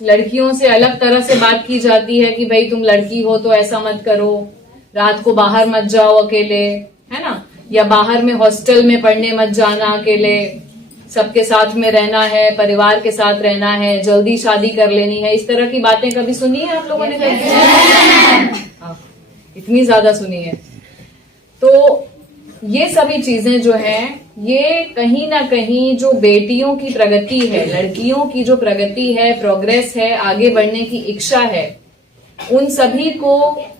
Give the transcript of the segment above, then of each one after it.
लड़कियों से अलग तरह से बात की जाती है कि भाई तुम लड़की हो तो ऐसा मत करो, रात को बाहर मत जाओ अकेले, है ना, या बाहर में हॉस्टल में पढ़ने मत जाना अकेले, सबके साथ में रहना है, परिवार के साथ रहना है, जल्दी शादी कर लेनी है। इस तरह की बातें कभी सुनी है आप लोगों ने? हाँ, इतनी ज्यादा सुनी है। तो ये सभी चीजें जो हैं, ये कहीं ना कहीं जो बेटियों की प्रगति है, लड़कियों की जो प्रगति है, प्रोग्रेस है, आगे बढ़ने की इच्छा है, उन सभी को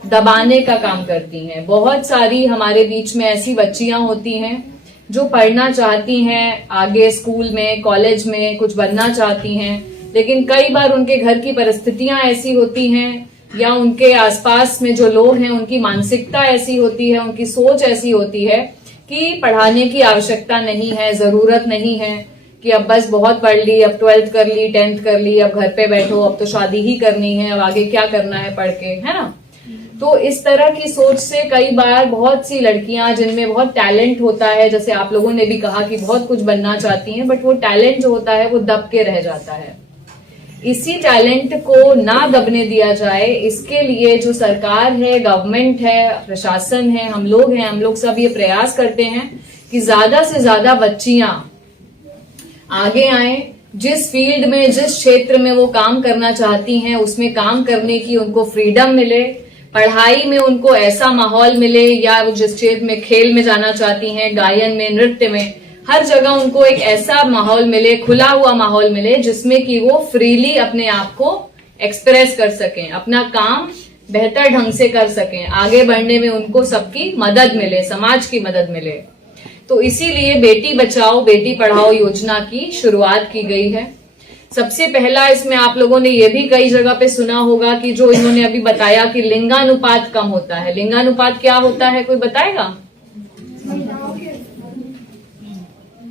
दबाने का काम करती हैं। बहुत सारी हमारे बीच में ऐसी बच्चियां होती हैं जो पढ़ना चाहती हैं, आगे स्कूल में, कॉलेज में कुछ बनना चाहती हैं, लेकिन कई बार उनके घर की परिस्थितियां ऐसी होती हैं या उनके आसपास में जो लोग हैं उनकी मानसिकता ऐसी होती है, उनकी सोच ऐसी होती है कि पढ़ाने की आवश्यकता नहीं है, जरूरत नहीं है, कि अब बस बहुत पढ़ ली, अब 12th कर ली, 10th कर ली, अब घर पे बैठो, अब तो शादी ही करनी है, अब आगे क्या करना है पढ़ के, है ना। तो इस तरह की सोच से कई बार बहुत सी लड़कियां जिनमें बहुत टैलेंट होता है, जैसे आप लोगों ने भी कहा कि बहुत कुछ बनना चाहती हैं, बट वो टैलेंट जो होता है वो दब के रह जाता है। इसी टैलेंट को ना दबने दिया जाए, इसके लिए जो सरकार है, गवर्नमेंट है, प्रशासन है, हम लोग सब ये प्रयास करते हैं कि ज्यादा से ज्यादा बच्चियां आगे आए, जिस फील्ड में, जिस क्षेत्र में वो काम करना चाहती हैं उसमें काम करने की उनको फ्रीडम मिले, पढ़ाई में उनको ऐसा माहौल मिले, या वो जिस क्षेत्र में खेल में जाना चाहती हैं, गायन में, नृत्य में, हर जगह उनको एक ऐसा माहौल मिले, खुला हुआ माहौल मिले, जिसमें कि वो फ्रीली अपने आप को एक्सप्रेस कर सकें, अपना काम बेहतर ढंग से कर सकें, आगे बढ़ने में उनको सबकी मदद मिले, समाज की मदद मिले। तो इसीलिए बेटी बचाओ बेटी पढ़ाओ योजना की शुरुआत की गई है। सबसे पहला इसमें आप लोगों ने ये भी कई जगह पे सुना होगा कि जो इन्होंने अभी बताया कि लिंगानुपात कम होता है। लिंगानुपात क्या होता है, कोई बताएगा?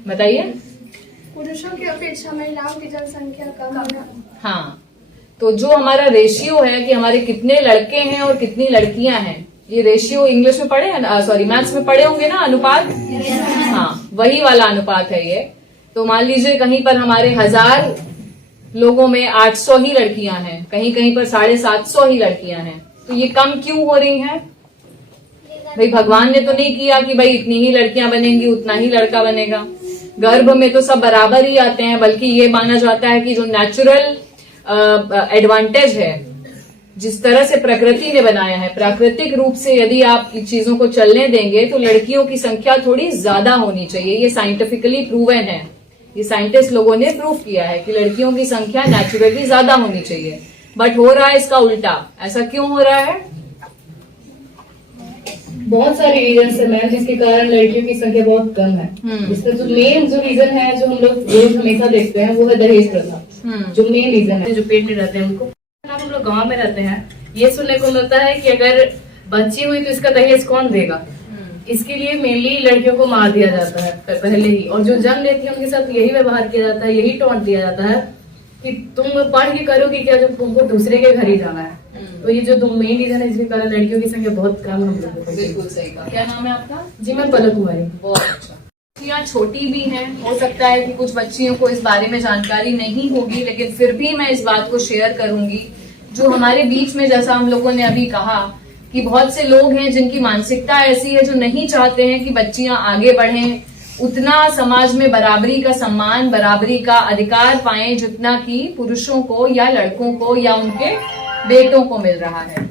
बताइए। पुरुषों की अपेक्षा महिलाओं की जनसंख्या कम है। हाँ, तो जो हमारा रेशियो है कि हमारे कितने लड़के हैं और कितनी लड़कियां हैं, ये रेशियो इंग्लिश में पढ़े हैं, सॉरी मैथ्स में पढ़े होंगे ना, अनुपात। हाँ, वही वाला अनुपात है ये। तो मान लीजिए कहीं पर हमारे 1000 लोगों में 800 ही लड़कियां हैं, कहीं कहीं पर 750 ही लड़कियां हैं। तो ये कम क्यों हो रही हैं? भाई भगवान ने तो नहीं किया कि भाई इतनी ही लड़कियां बनेंगी उतना ही लड़का बनेगा। गर्भ में तो सब बराबर ही आते हैं, बल्कि ये माना जाता है कि जो नेचुरल एडवांटेज है, जिस तरह से प्रकृति ने बनाया है, प्राकृतिक रूप से यदि आप चीजों को चलने देंगे तो लड़कियों की संख्या थोड़ी ज्यादा होनी चाहिए। ये साइंटिफिकली प्रूवन है, ये साइंटिस्ट लोगों ने प्रूव किया है कि लड़कियों की संख्या नेचुरली ज्यादा होनी चाहिए। बट हो रहा है इसका उल्टा। ऐसा क्यों हो रहा है? बहुत सारे रीजन है मैम जिसके कारण लड़कियों की संख्या बहुत कम है। इसका जो मेन जो रीजन है, जो हम लोग रोज हमेशा देखते हैं, वो है दहेज प्रथा। जो मेन रीजन है, जो पेट में रहते हैं उनको, हम लोग गांव में रहते हैं, ये सुनने को मिलता है कि अगर बच्ची हुई तो इसका दहेज कौन देगा। इसके लिए मेनली लड़कियों को मार दिया जाता है पहले ही, और जो जन्म लेती है उनके साथ यही व्यवहार किया जाता है, यही टॉन्ट दिया जाता है कि तुम पढ़ के करोगी क्या जब तुमको दूसरे के घर ही जाना है। तो ये जो मेन रीजन है जिसके कारण लड़कियों की संख्या बहुत कम है। बिल्कुल सही कहा। क्या नाम है आपका? जी मैं पलक कुमारी। बहुत अच्छा। बच्चियां छोटी भी हैं, हो सकता है कि कुछ बच्चियों को इस बारे में जानकारी नहीं होगी, लेकिन फिर भी मैं इस बात को शेयर करूंगी। जो हमारे बीच में, जैसा हम लोगों ने अभी कहा कि बहुत से लोग हैं जिनकी मानसिकता ऐसी है, जो नहीं चाहते हैं कि बच्चियां आगे बढ़ें, उतना समाज में बराबरी का सम्मान, बराबरी का अधिकार पाएं जितना कि पुरुषों को या लड़कों को या उनके बेटों को मिल रहा है।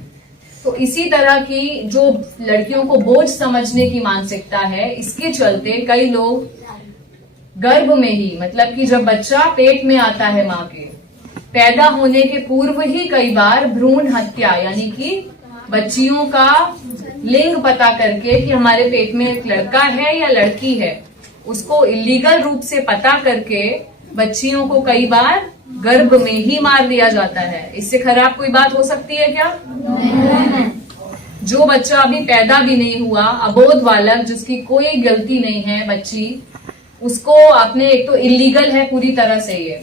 तो इसी तरह की जो लड़कियों को बोझ समझने की मानसिकता है, इसके चलते कई लोग गर्भ में ही, मतलब कि जब बच्चा पेट में आता है माँ के, पैदा होने के पूर्व ही कई बार भ्रूण हत्या, यानी कि बच्चियों का लिंग पता करके कि हमारे पेट में एक लड़का है या लड़की है, उसको इलीगल रूप से पता करके बच्चियों को कई बार गर्भ में ही मार दिया जाता है। इससे खराब कोई बात हो सकती है क्या? जो बच्चा अभी पैदा भी नहीं हुआ, अबोध बालक, जिसकी कोई गलती नहीं है, बच्ची, उसको आपने, एक तो इलीगल है पूरी तरह से ये।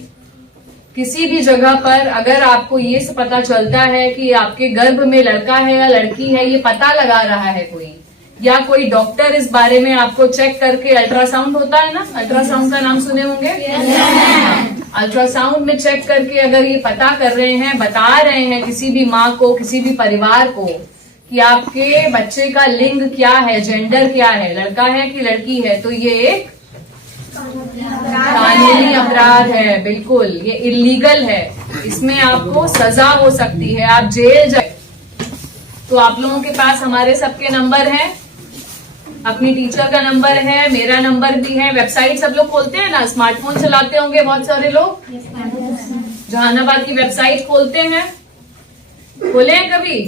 किसी भी जगह पर अगर आपको ये पता चलता है कि आपके गर्भ में लड़का है या लड़की है, ये पता लगा रहा है कोई, या कोई डॉक्टर इस बारे में आपको चेक करके, अल्ट्रासाउंड होता है ना, अल्ट्रासाउंड का नाम सुने होंगे। अल्ट्रासाउंड में चेक करके अगर ये पता कर रहे हैं, बता रहे हैं किसी भी माँ को, किसी भी परिवार को कि आपके बच्चे का लिंग क्या है, जेंडर क्या है, लड़का है कि लड़की है, तो ये एक कानूनी अपराध है। बिल्कुल, ये इलीगल है, इसमें आपको सजा हो सकती है, आप जेल जाए। तो आप लोगों के पास हमारे सबके नंबर हैं, अपनी टीचर का नंबर है, मेरा नंबर भी है। वेबसाइट सब लोग खोलते हैं ना, स्मार्टफोन चलाते होंगे बहुत सारे लोग, जहानाबाद की वेबसाइट खोलते हैं, खोले हैं कभी?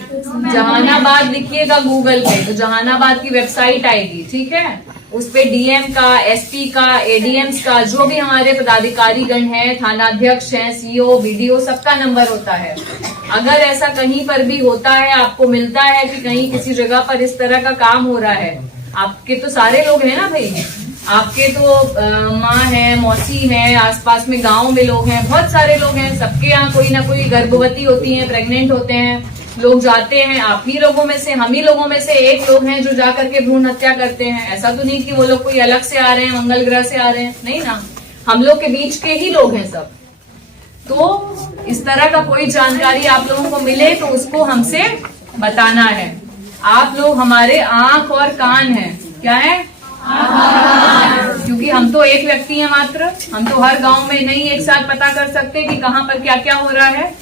जहानाबाद लिखिएगा गूगल पे तो जहानाबाद की वेबसाइट आएगी, ठीक है। उस पे डीएम का, एसपी का, एडीएम्स का, जो भी हमारे पदाधिकारी गण हैं, थानाध्यक्ष हैं, सीओ, बीडीओ, सबका नंबर होता है। अगर ऐसा कहीं पर भी होता है, आपको मिलता है कि कहीं किसी जगह पर इस तरह का काम हो रहा है, आपके तो सारे लोग हैं ना भाई, आपके तो माँ है, मौसी है, आसपास में गांव में लोग हैं, बहुत सारे लोग हैं, सबके यहाँ कोई ना कोई गर्भवती होती है, प्रेग्नेंट होते हैं, लोग जाते हैं। आप ही लोगों में से, हम ही लोगों में से एक लोग हैं जो जा करके भ्रूण हत्या करते हैं। ऐसा तो नहीं कि वो लोग कोई अलग से आ रहे हैं, मंगल ग्रह से आ रहे हैं, नहीं ना, हम लोग के बीच के ही लोग हैं सब। तो इस तरह का कोई जानकारी आप लोगों को मिले तो उसको हमसे बताना है। आप लोग हमारे आंख और कान हैं। क्या है? क्योंकि हम तो एक व्यक्ति हैं मात्र, हम तो हर गांव में नहीं एक साथ पता कर सकते कि कहाँ पर क्या क्या हो रहा है,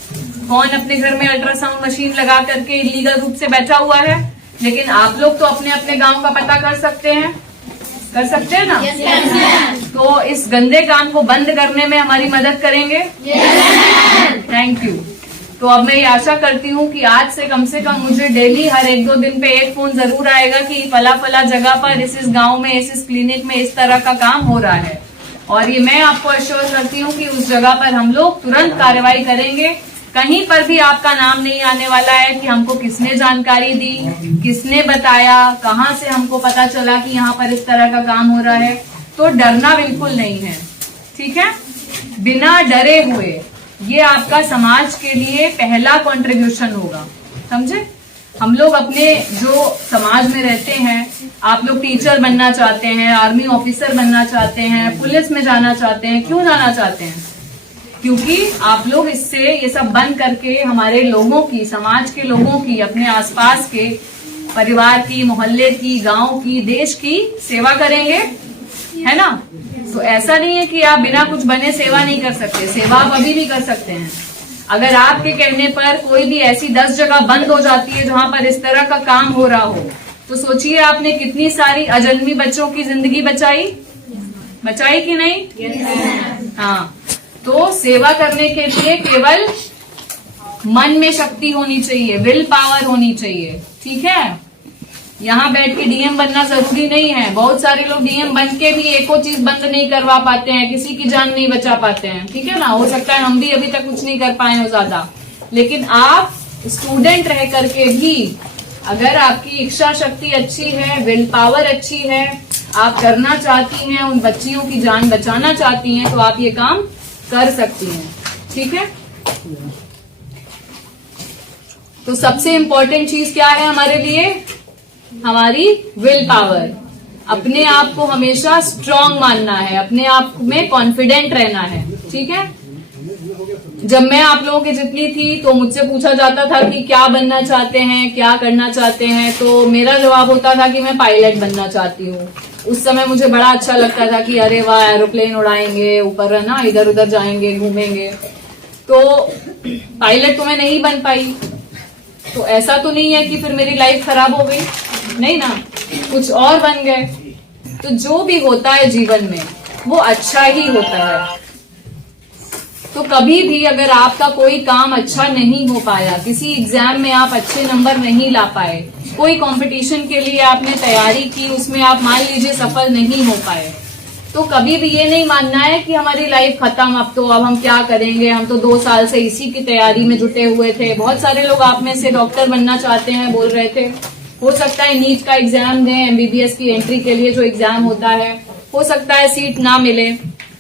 कौन अपने घर में अल्ट्रासाउंड मशीन लगा करके इलीगल रूप से बैठा हुआ है। लेकिन आप लोग तो अपने अपने गांव का पता कर सकते हैं, कर सकते हैं ना? तो इस गंदे काम को बंद करने में हमारी मदद करेंगे? Thank you. तो अब मैं ये आशा करती हूँ कि आज से कम मुझे डेली हर 1-2 दिन पे एक फोन जरूर आएगा कि फला फला जगह पर इस गांव में इस क्लिनिक में इस तरह का काम हो रहा है। और ये मैं आपको अश्योर करती हूँ कि उस जगह पर हम लोग तुरंत कार्रवाई करेंगे। कहीं पर भी आपका नाम नहीं आने वाला है कि हमको किसने जानकारी दी, किसने बताया, कहाँ से हमको पता चला कि यहाँ पर इस तरह का काम हो रहा है। तो डरना बिल्कुल नहीं है, ठीक है? बिना डरे हुए, ये आपका समाज के लिए पहला कंट्रीब्यूशन होगा, समझे? हम लोग अपने जो समाज में रहते हैं, आप लोग टीचर बनना चाहते हैं, आर्मी ऑफिसर बनना चाहते हैं, पुलिस में जाना चाहते हैं, क्यों जाना चाहते हैं? क्योंकि आप लोग इससे ये सब बंद करके हमारे लोगों की, समाज के लोगों की, अपने आसपास के परिवार की, मोहल्ले की, गांव की, देश की सेवा करेंगे, है ना? तो ऐसा नहीं है कि आप बिना कुछ बने सेवा नहीं कर सकते, सेवा आप अभी भी कर सकते हैं। अगर आपके कहने पर कोई भी ऐसी 10 जगह बंद हो जाती है जहां पर इस तरह का काम हो रहा हो, तो सोचिए आपने कितनी सारी अजन्मी बच्चों की जिंदगी बचाई कि नहीं? हाँ, तो सेवा करने के लिए केवल मन में शक्ति होनी चाहिए, विल पावर होनी चाहिए, ठीक है? यहाँ बैठ के डीएम बनना जरूरी नहीं है। बहुत सारे लोग डीएम बन के भी एको चीज बंद नहीं करवा पाते हैं, किसी की जान नहीं बचा पाते हैं, ठीक है ना? हो सकता है हम भी अभी तक कुछ नहीं कर पाए हो ज्यादा, लेकिन आप स्टूडेंट रह करके भी अगर आपकी इच्छा शक्ति अच्छी है, विल पावर अच्छी है, आप करना चाहती हैं, उन बच्चियों की जान बचाना चाहती हैं, तो आप ये काम कर सकती हैं, ठीक है? तो सबसे इम्पोर्टेंट चीज क्या है हमारे लिए? हमारी विल पावर। अपने आप को हमेशा स्ट्रांग मानना है, अपने आप में कॉन्फिडेंट रहना है, ठीक है? जब मैं आप लोगों की जितनी थी तो मुझसे पूछा जाता था कि क्या बनना चाहते हैं, क्या करना चाहते हैं, तो मेरा जवाब होता था कि मैं पायलट बनना चाहती हूँ। उस समय मुझे बड़ा अच्छा लगता था कि अरे वाह, एरोप्लेन उड़ाएंगे, ऊपर है ना, इधर उधर जाएंगे, घूमेंगे। तो पायलट तो मैं नहीं बन पाई, तो ऐसा तो नहीं है कि फिर मेरी लाइफ खराब हो गई, नहीं ना, कुछ और बन गए। तो जो भी होता है जीवन में वो अच्छा ही होता है। तो कभी भी अगर आपका कोई काम अच्छा नहीं हो पाया, किसी एग्जाम में आप अच्छे नंबर नहीं ला पाए, कोई कंपटीशन के लिए आपने तैयारी की, उसमें आप मान लीजिए सफल नहीं हो पाए, तो कभी भी ये नहीं मानना है कि हमारी लाइफ खत्म, अब हम क्या करेंगे, हम तो 2 साल से इसी की तैयारी में जुटे हुए थे। बहुत सारे लोग आप में से डॉक्टर बनना चाहते हैं, बोल रहे थे, हो सकता है नीट का एग्जाम दें, एमबीबीएस की एंट्री के लिए जो एग्जाम होता है, हो सकता है सीट ना मिले,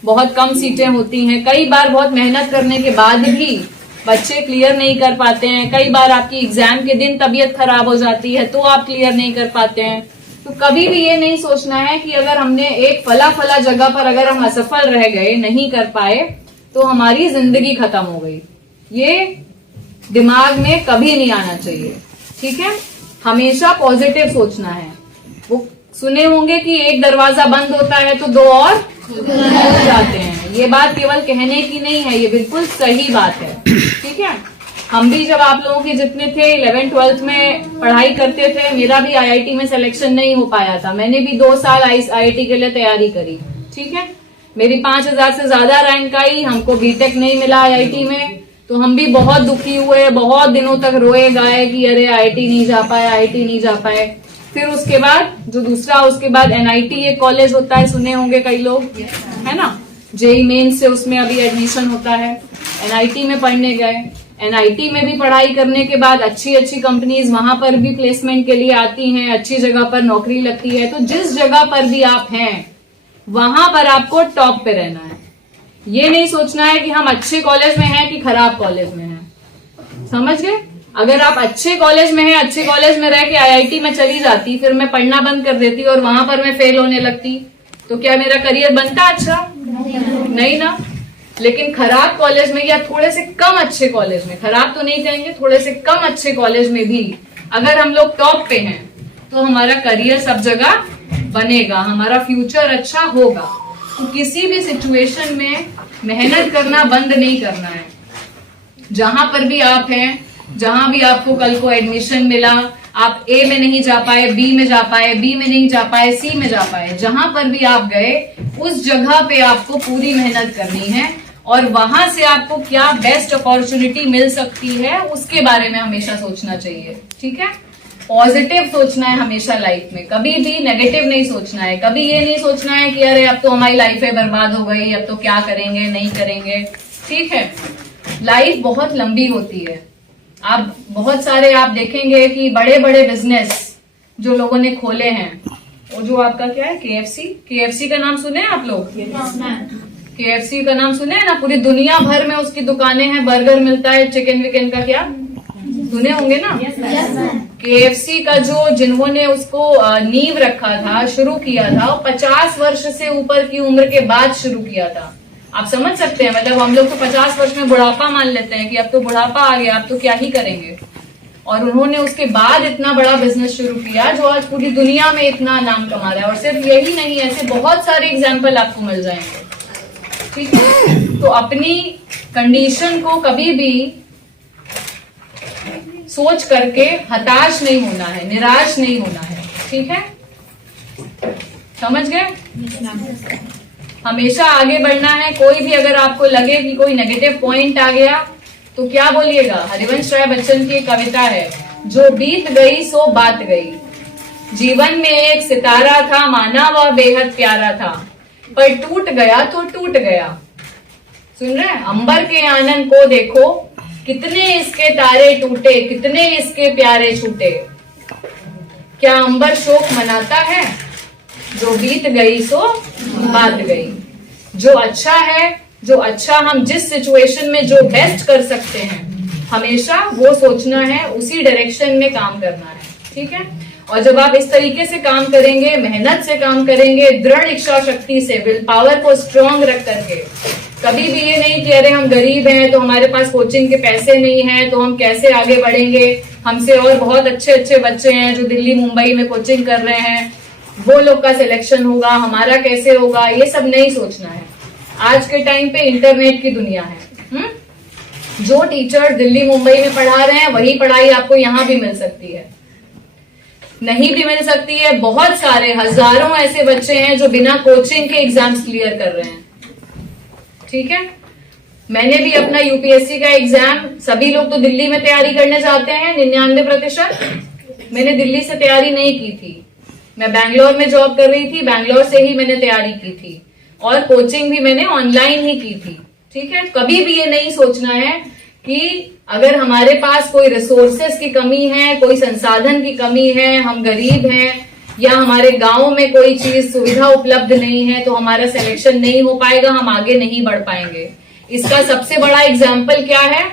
बहुत कम सीटें होती हैं। कई बार बहुत मेहनत करने के बाद भी बच्चे क्लियर नहीं कर पाते हैं। कई बार आपकी एग्जाम के दिन तबीयत खराब हो जाती है तो आप क्लियर नहीं कर पाते हैं। तो कभी भी ये नहीं सोचना है कि अगर हमने एक फला जगह पर अगर हम असफल रह गए, नहीं कर पाए, तो हमारी जिंदगी खत्म हो गई। ये दिमाग में कभी नहीं आना चाहिए, ठीक है। हमेशा पॉजिटिव सोचना है। वो सुने होंगे कि एक दरवाजा बंद होता है तो दो और खुल जाते हैं। ये बात केवल कहने की नहीं है, ये बिल्कुल सही बात है, ठीक है। हम भी जब आप लोगों के जितने थे 11th-12th में पढ़ाई करते थे, मेरा भी आईआईटी में सिलेक्शन नहीं हो पाया था। मैंने भी 2 साल आईआईटी के लिए तैयारी करी, ठीक है। मेरी 5000 से ज्यादा रैंक आई, हमको बीटेक नहीं मिला आईआईटी में, तो हम भी बहुत दुखी हुए, बहुत दिनों तक रोए गाए कि अरे आईआईटी नहीं जा पाए, आईआईटी नहीं जा पाए। फिर उसके बाद जो दूसरा, उसके बाद एनआईटी एक कॉलेज होता है, सुने होंगे कई लोग, है ना। जेई मेन से उसमें अभी एडमिशन होता है, एनआईटी में पढ़ने गए। एनआईटी में भी पढ़ाई करने के बाद अच्छी अच्छी कंपनीज वहां पर भी प्लेसमेंट के लिए आती हैं, अच्छी जगह पर नौकरी लगती है। तो जिस जगह पर भी आप हैं वहां पर आपको टॉप पे रहना है। ये नहीं सोचना है कि हम अच्छे कॉलेज में हैं कि खराब कॉलेज में हैं, समझ गए। अगर आप अच्छे कॉलेज में हैं, अच्छे कॉलेज में रह के आईआईटी में चली जाती, फिर मैं पढ़ना बंद कर देती और वहां पर मैं फेल होने लगती, तो क्या मेरा करियर बनता अच्छा? नहीं ना। लेकिन खराब कॉलेज में या थोड़े से कम अच्छे कॉलेज में, खराब तो नहीं कहेंगे, थोड़े से कम अच्छे कॉलेज में भी अगर हम लोग टॉप पे हैं तो हमारा करियर सब जगह बनेगा, हमारा फ्यूचर अच्छा होगा। तो किसी भी सिचुएशन में मेहनत करना बंद नहीं करना है। जहां पर भी आप हैं, जहां भी आपको कल को एडमिशन मिला, आप ए में नहीं जा पाए, बी में जा पाए, बी में नहीं जा पाए, सी में जा पाए, जहां पर भी आप गए उस जगह पे आपको पूरी मेहनत करनी है और वहां से आपको क्या बेस्ट अपॉर्चुनिटी मिल सकती है उसके बारे में हमेशा सोचना चाहिए, ठीक है। पॉजिटिव सोचना है हमेशा लाइफ में, कभी भी नेगेटिव नहीं सोचना है। कभी ये नहीं सोचना है कि अरे अब तो हमारी लाइफ बर्बाद हो गई, अब तो क्या करेंगे, नहीं करेंगे, ठीक है। लाइफ बहुत लंबी होती है। आप बहुत सारे आप देखेंगे कि बड़े बड़े बिजनेस जो लोगों ने खोले हैं, वो जो आपका क्या है, केएफसी का नाम सुने हैं आप लोग? केएफसी का नाम सुने हैं ना। पूरी दुनिया भर में उसकी दुकानें हैं, बर्गर मिलता है, चिकन विकन का क्या सुने होंगे ना। केएफसी का जो जिन्होंने उसको नींव रखा था, शुरू किया था, 50 वर्ष से ऊपर की उम्र के बाद शुरू किया था। आप समझ सकते हैं, मतलब हम लोग तो 50 वर्ष में बुढ़ापा मान लेते हैं कि अब तो बुढ़ापा आ गया, अब तो क्या ही करेंगे। और उन्होंने उसके बाद इतना बड़ा बिजनेस शुरू किया जो आज पूरी दुनिया में इतना नाम कमा रहा है। और सिर्फ यही नहीं, ऐसे बहुत सारे एग्जाम्पल आपको मिल जाएंगे, ठीक है। तो अपनी कंडीशन को कभी भी सोच करके हताश नहीं होना है, निराश नहीं होना है, ठीक है। समझ गए। हमेशा आगे बढ़ना है। कोई भी अगर आपको लगे कि कोई नेगेटिव पॉइंट आ गया तो क्या बोलिएगा। हरिवंश राय बच्चन की एक कविता है, जो बीत गई सो बात गई। जीवन में एक सितारा था, माना वह बेहद प्यारा था, पर टूट गया तो टूट गया। सुन रहे हैं। अंबर के आनंद को देखो, कितने इसके तारे टूटे, कितने इसके प्यारे छूटे। क्या अंबर शोक मनाता है, जो बीत गई सो बात गई। जो अच्छा है, जो अच्छा हम जिस सिचुएशन में जो बेस्ट कर सकते हैं, हमेशा वो सोचना है, उसी डायरेक्शन में काम करना है, ठीक है। और जब आप इस तरीके से काम करेंगे, मेहनत से काम करेंगे, दृढ़ इच्छा शक्ति से, विल पावर को स्ट्रांग रख करके, कभी भी ये नहीं कि अरे हम गरीब हैं तो हमारे पास कोचिंग के पैसे नहीं हैं तो हम कैसे आगे बढ़ेंगे, हमसे और बहुत अच्छे अच्छे बच्चे हैं जो दिल्ली मुंबई में कोचिंग कर रहे हैं, वो लोग का सिलेक्शन होगा, हमारा कैसे होगा, ये सब नहीं सोचना है। आज के टाइम पे इंटरनेट की दुनिया है। जो टीचर दिल्ली मुंबई में पढ़ा रहे हैं वही पढ़ाई आपको यहाँ भी मिल सकती है, नहीं भी मिल सकती है। बहुत सारे हजारों ऐसे बच्चे हैं जो बिना कोचिंग के एग्जाम्स क्लियर कर रहे हैं, ठीक है। मैंने भी अपना यूपीएससी का एग्जाम, सभी लोग तो दिल्ली में तैयारी करने जाते हैं 99%, मैंने दिल्ली से तैयारी नहीं की थी। मैं बैंगलोर में जॉब कर रही थी, बैंगलोर से ही मैंने तैयारी की थी और कोचिंग भी मैंने ऑनलाइन ही की थी, ठीक है। कभी भी ये नहीं सोचना है कि अगर हमारे पास कोई रिसोर्सेस की कमी है, कोई संसाधन की कमी है, हम गरीब हैं या हमारे गांव में कोई चीज सुविधा उपलब्ध नहीं है तो हमारा सिलेक्शन नहीं हो पाएगा, हम आगे नहीं बढ़ पाएंगे। इसका सबसे बड़ा एग्जाम्पल क्या है,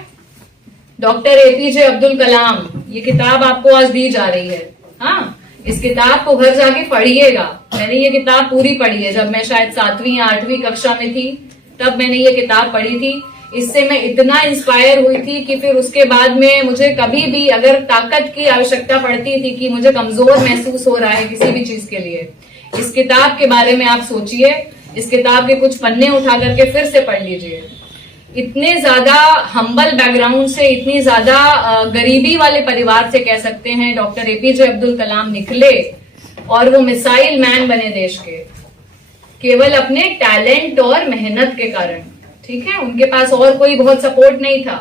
डॉक्टर एपीजे अब्दुल कलाम। ये किताब आपको आज दी जा रही है। हाँ, इस किताब को घर जाके पढ़िएगा। मैंने ये किताब पूरी पढ़ी है जब मैं शायद 7वीं या 8वीं कक्षा में थी, तब मैंने ये किताब पढ़ी थी। इससे मैं इतना इंस्पायर हुई थी कि फिर उसके बाद में मुझे कभी भी अगर ताकत की आवश्यकता पड़ती थी कि मुझे कमजोर महसूस हो रहा है किसी भी चीज के लिए, इस किताब के बारे में आप सोचिए, इस किताब के कुछ पन्ने उठा करके फिर से पढ़ लीजिए। इतने ज्यादा हम्बल बैकग्राउंड से, इतनी ज्यादा गरीबी वाले परिवार से कह सकते हैं डॉक्टर एपीजे अब्दुल कलाम निकले और वो मिसाइल मैन बने देश के, केवल अपने टैलेंट और मेहनत के कारण। ठीक है, उनके पास और कोई बहुत सपोर्ट नहीं था,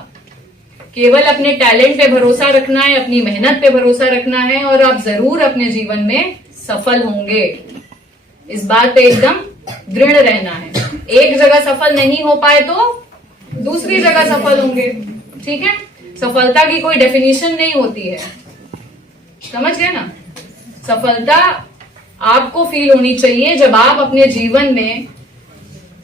केवल अपने टैलेंट पे भरोसा रखना है, अपनी मेहनत पे भरोसा रखना है और आप जरूर अपने जीवन में सफल होंगे। इस बात पे एकदम दृढ़ रहना है। एक जगह सफल नहीं हो पाए तो दूसरी जगह सफल होंगे। ठीक है, सफलता की कोई डेफिनेशन नहीं होती है, समझ गए ना। सफलता आपको फील होनी चाहिए जब आप अपने जीवन में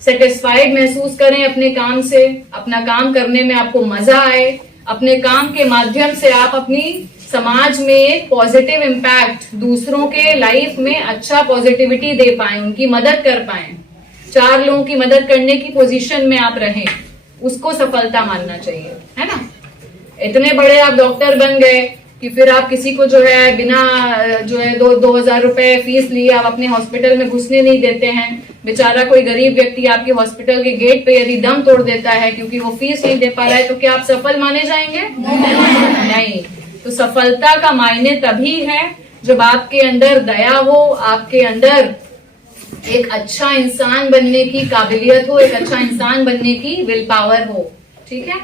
सेटिस्फाइड महसूस करें अपने काम से, अपना काम करने में आपको मजा आए, अपने काम के माध्यम से आप अपनी समाज में एक पॉजिटिव इम्पैक्ट, दूसरों के लाइफ में अच्छा पॉजिटिविटी दे पाए, उनकी मदद कर पाए, 4 लोगों की मदद करने की पोजीशन में आप रहें, उसको सफलता मानना चाहिए, है ना। इतने बड़े आप डॉक्टर बन गए कि फिर आप किसी को जो है बिना जो है 2,000 रुपए फीस लिए आप अपने हॉस्पिटल में घुसने नहीं देते हैं। बेचारा कोई गरीब व्यक्ति आपके हॉस्पिटल के गेट पे यदि दम तोड़ देता है क्योंकि वो फीस नहीं दे पा रहा है, तो क्या आप सफल माने जाएंगे? नहीं। तो सफलता का मायने तभी है जब आपके अंदर दया हो, आपके अंदर एक अच्छा इंसान बनने की काबिलियत हो, एक अच्छा इंसान बनने की विल पावर हो। ठीक है,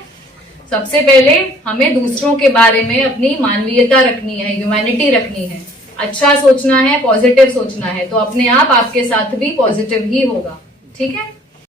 सबसे पहले हमें दूसरों के बारे में अपनी मानवीयता रखनी है, ह्यूमैनिटी रखनी है, अच्छा सोचना है, पॉजिटिव सोचना है, तो अपने आप आपके साथ भी पॉजिटिव ही होगा। ठीक है।